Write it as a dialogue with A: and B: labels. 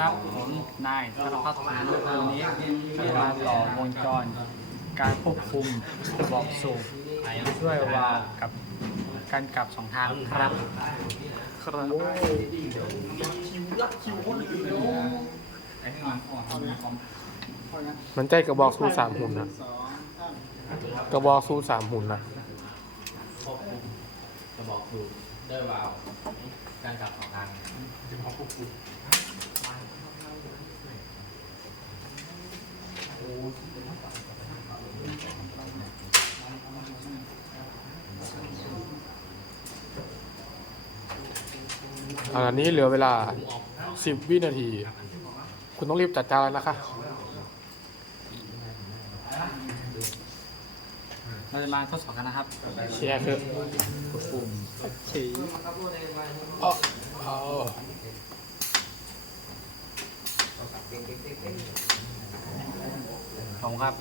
A: ครับผมนายธนพัฒน์สุนทรวันนี้จะมาต่อวงจร การควบคุมระบบสูบด้วยวาล์วกับการกลับสองทางครับครับ
B: มันใจกระบอกสู้สามหุ่นนะกระบอกสู้สามหุ่นนะ
C: ควบคุมจะบอกดูด้วยวาล์วการกลับของทาง
B: อันนี้เหลือเวลาสิบวินาที คุณต้องรีบจัดจานแล้วนะคะ
A: เราจะมาทดสอบกันนะครับ
B: เชียร์คือ
A: ปุ่มสี
B: อ๋ออ๋อ
A: ผมครับ